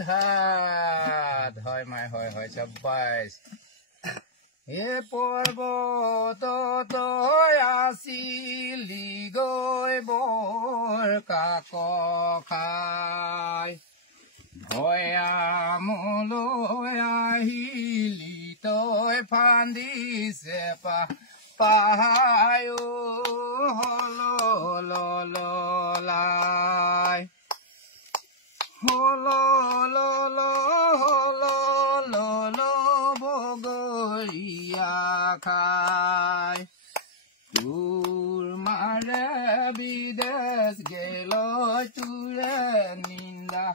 ধাত হয় মাই হয় হয় চাব্বাইছ এ পৰ্বতত আছিলি গৈ বৰ কাক খাই ভৈয়ামলৈ আহিলি তই ফান্দিছে পাহায় হললাই হল বগৰীয়া খাই তোৰ মাৰে বিদেশ গেল তোৰে নিন্দা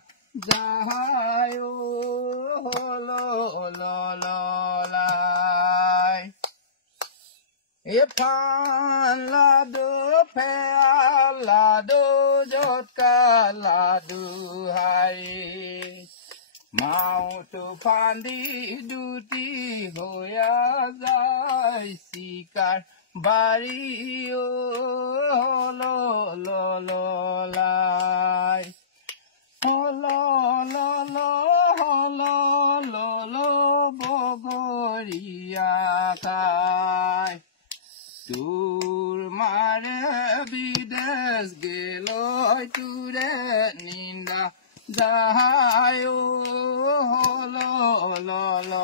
যাহায় হললাই এফান লাডু ফেয়া লাডু জটকা লাডু হাৰি মাউটো ফান্দি দুটি হৈয়া যায় চিকাৰ বাৰী হললাই হল বগৰীয়া খাই তোৰ মাৰে বিদেশ গেল তোৰে নিন্দা যাহায়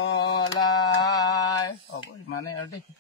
হললাই হ'ব মানে আৰু দেই